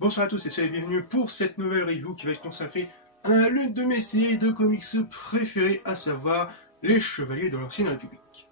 Bonsoir à tous et soyez bienvenus pour cette nouvelle review qui va être consacrée à l'une de mes séries de comics préférées, à savoir les Chevaliers de l'Ancienne République.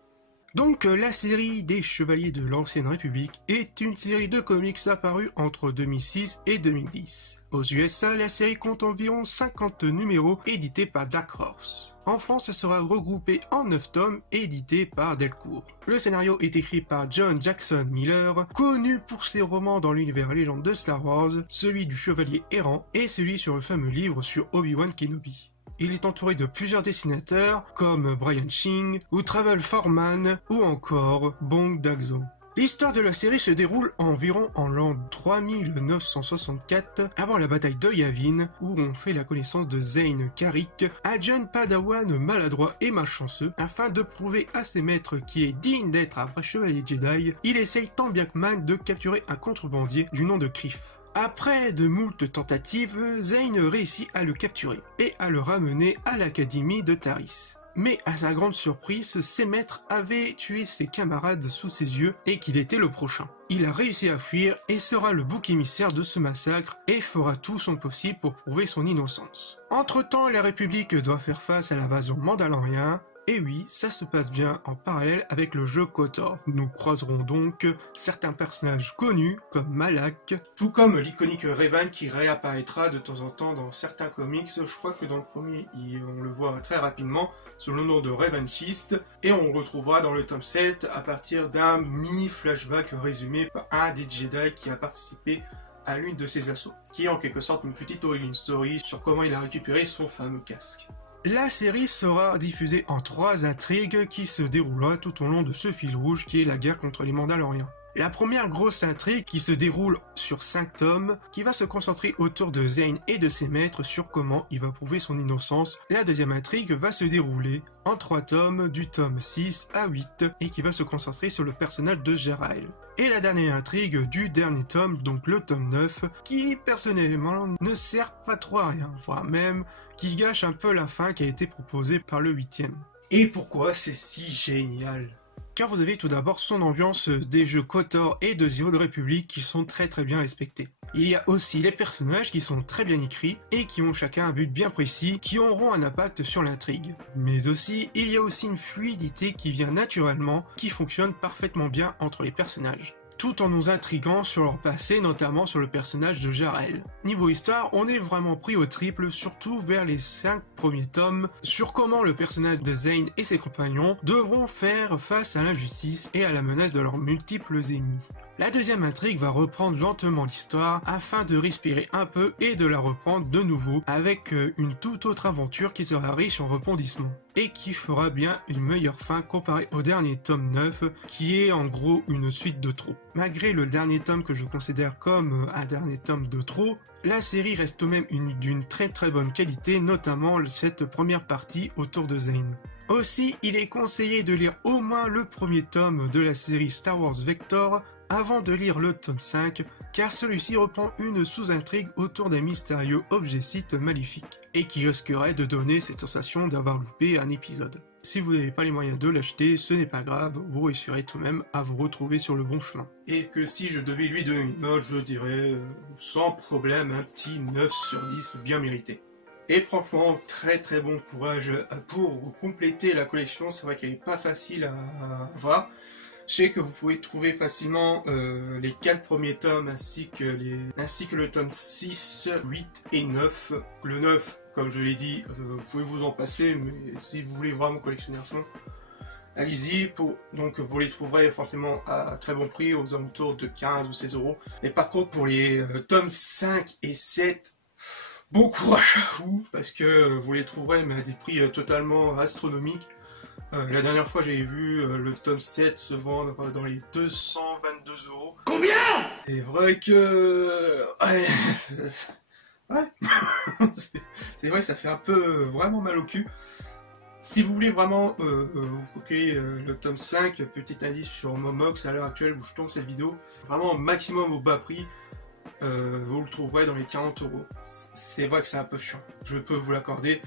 Donc la série des Chevaliers de l'Ancienne République est une série de comics apparue entre 2006 et 2010. Aux USA, la série compte environ 50 numéros édités par Dark Horse. En France, elle sera regroupée en 9 tomes édités par Delcourt. Le scénario est écrit par John Jackson Miller, connu pour ses romans dans l'univers légende de Star Wars, celui du Chevalier errant et celui sur le fameux livre sur Obi-Wan Kenobi. Il est entouré de plusieurs dessinateurs comme Brian Ching ou Travel Foreman ou encore Bong Dag-zo. L'histoire de la série se déroule environ en l'an 3964, avant la bataille de Yavin, où on fait la connaissance de Zane Carrick, un jeune padawan maladroit et malchanceux. Afin de prouver à ses maîtres qu'il est digne d'être un vrai chevalier Jedi, il essaye tant bien que mal de capturer un contrebandier du nom de Kriff. Après de moultes tentatives, Zane réussit à le capturer et à le ramener à l'académie de Taris. Mais à sa grande surprise, ses maîtres avaient tué ses camarades sous ses yeux et qu'il était le prochain. Il a réussi à fuir et sera le bouc émissaire de ce massacre et fera tout son possible pour prouver son innocence. Entre-temps, la République doit faire face à l'invasion mandalorienne. Et oui, ça se passe bien en parallèle avec le jeu KOTOR. Nous croiserons donc certains personnages connus comme Malak, tout comme l'iconique Revan qui réapparaîtra de temps en temps dans certains comics. Je crois que dans le premier, on le voit très rapidement sous le nom de Revanchist, et on le retrouvera dans le tome 7 à partir d'un mini flashback résumé par un des Jedi qui a participé à l'une de ses assauts, qui est en quelque sorte une petite origin story sur comment il a récupéré son fameux casque. La série sera diffusée en 3 intrigues qui se déroulera tout au long de ce fil rouge qui est la guerre contre les Mandaloriens. La première grosse intrigue qui se déroule sur 5 tomes, qui va se concentrer autour de Zane et de ses maîtres sur comment il va prouver son innocence. La deuxième intrigue va se dérouler en 3 tomes du tome 6 à 8 et qui va se concentrer sur le personnage de Jerael. Et la dernière intrigue du dernier tome, donc le tome 9, qui personnellement ne sert pas trop à rien, voire même qui gâche un peu la fin qui a été proposée par le 8e. Et pourquoi c'est si génial ? Car vous avez tout d'abord son ambiance des jeux KOTOR et de The Old Republic qui sont très bien respectés. Il y a aussi les personnages qui sont très bien écrits et qui ont chacun un but bien précis qui auront un impact sur l'intrigue. Mais aussi, il y a aussi une fluidité qui vient naturellement, qui fonctionne parfaitement bien entre les personnages, tout en nous intriguant sur leur passé, notamment sur le personnage de Jerael. Niveau histoire, on est vraiment pris au triple, surtout vers les 5 premiers tomes, sur comment le personnage de Zane et ses compagnons devront faire face à l'injustice et à la menace de leurs multiples ennemis. La deuxième intrigue va reprendre lentement l'histoire afin de respirer un peu et de la reprendre de nouveau avec une toute autre aventure qui sera riche en rebondissements et qui fera bien une meilleure fin comparée au dernier tome 9 qui est en gros une suite de trop. Malgré le dernier tome que je considère comme un dernier tome de trop, la série reste tout de même d'une très bonne qualité, notamment cette première partie autour de Zane. Aussi, il est conseillé de lire au moins le premier tome de la série Star Wars Vector avant de lire le tome 5, car celui-ci reprend une sous-intrigue autour d'un mystérieux objet Sith maléfique, et qui risquerait de donner cette sensation d'avoir loupé un épisode. Si vous n'avez pas les moyens de l'acheter, ce n'est pas grave, vous réussirez tout de même à vous retrouver sur le bon chemin. Et que si je devais lui donner une note, je dirais sans problème un petit 9 sur 10 bien mérité. Et franchement, très bon courage pour compléter la collection, c'est vrai qu'elle n'est pas facile à avoir. Je sais que vous pouvez trouver facilement les 4 premiers tomes ainsi que le tome 6, 8 et 9. Le 9, comme je l'ai dit, vous pouvez vous en passer, mais si vous voulez vraiment collectionner un son, allez-y. Donc vous les trouverez forcément à très bon prix, aux alentours de 15 ou 16 euros. Mais par contre, pour les tomes 5 et 7, bon courage à vous, parce que vous les trouverez mais à des prix totalement astronomiques. La dernière fois j'avais vu le tome 7 se vendre dans les 222 euros. Combien? C'est vrai que... Ouais. C'est vrai, ça fait un peu vraiment mal au cul. Si vous voulez vraiment vous procurer le tome 5, petit indice sur Momox à l'heure actuelle où je tourne cette vidéo, vraiment au maximum au bas prix, vous le trouverez dans les 40 euros. C'est vrai que c'est un peu chiant, je peux vous l'accorder.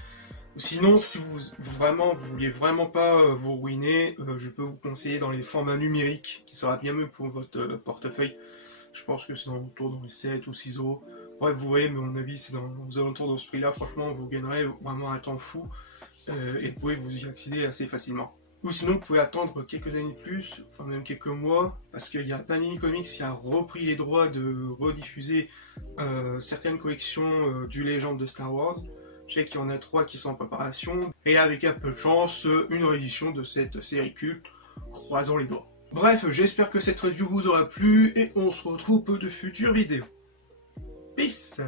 Sinon, si vous voulez vraiment pas vous ruiner, je peux vous conseiller dans les formats numériques, qui sera bien mieux pour votre portefeuille. Je pense que c'est dans les 7 ou 6 euros. Bref, vous voyez, mais à mon avis, c'est aux alentours de ce prix-là. Franchement, vous gagnerez vraiment un temps fou et vous pouvez vous y accéder assez facilement. Ou sinon, vous pouvez attendre quelques années de plus, enfin même quelques mois, parce qu'il y a Panini Comics qui a repris les droits de rediffuser certaines collections du Légende de Star Wars. Je sais qu'il y en a 3 qui sont en préparation, et avec un peu de chance, une réédition de cette série culte, croisons les doigts. Bref, j'espère que cette review vous aura plu, et on se retrouve pour de futures vidéos. Peace!